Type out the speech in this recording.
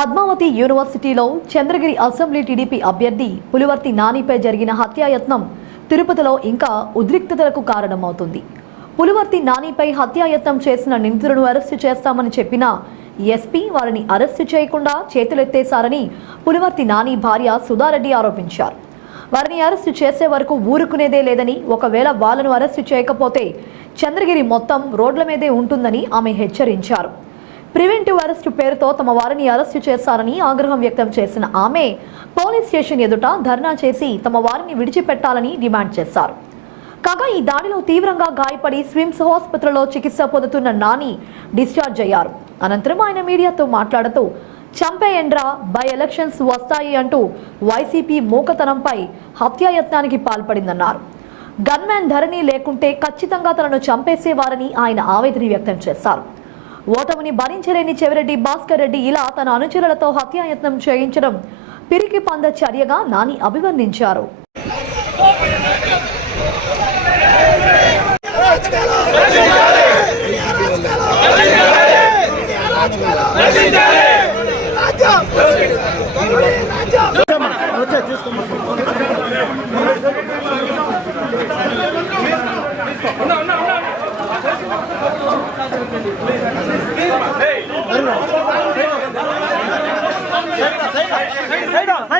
పద్మావతి యూనివర్సిటీలో Chandragiri assembly TDP అభ్యర్థి పులివర్తి నానిపై జరిగిన హత్యాయత్నం తిరుపతిలో ఇంకా ఉద్రిక్తతలకు కారణమవుతుంది. పులివర్తి నానిపై హత్యాయత్నం చేసిన నిందితులను అరెస్టు చేస్తామని చెప్పిన ఎస్పీ వారిని అరెస్టు చేయకుండా చేతులెత్తేశారని పులివర్తి నాని భార్య సుధారెడ్డి ఆరోపించారు. వారిని అరెస్టు చేసే వరకు ఊరుకునేదే లేదని, ఒకవేళ వాళ్ళను అరెస్టు చేయకపోతే చంద్రగిరి మొత్తం రోడ్ల మీదే ఉంటుందని ఆమె హెచ్చరించారు. ప్రివెంటివ్ అరెస్టు పేరుతో తమ వారిని అరెస్టు చేశారని ఆగ్రహం వ్యక్తం చేసిన ఆమె పోలీస్ స్టేషన్ ఎదుట ధర్నా చేసి తమ వారిని విడిచిపెట్టాలని డిమాండ్ చేశారు. కాగా ఈ దాడిలో తీవ్రంగా గాయపడి స్విమ్స్ ఆసుపత్రిలో చికిత్స పొందుతున్న నాని డిశ్చార్జ్ అయ్యారు. అనంతరం ఆయన మీడియాతో మాట్లాడుతూ చంపేయండ్రా, బై ఎలక్షన్స్ వస్తాయి అంటూ వైసీపీ మూకతనంపై హత్యాయత్నానికి పాల్పడిందన్నారు. గన్మ్యాన్ ధరణి లేకుంటే ఖచ్చితంగా తనను చంపేసేవారని ఆయన ఆవేదన వ్యక్తం చేశారు. ఓటమిని భరించలేని చెవిరెడ్డి భాస్కర్ రెడ్డి ఇలా తన అనుచరులతో హత్యాయత్నం చేయించడం పిరికి పంద చర్యగా నాని అభివర్ణించారు. Side on.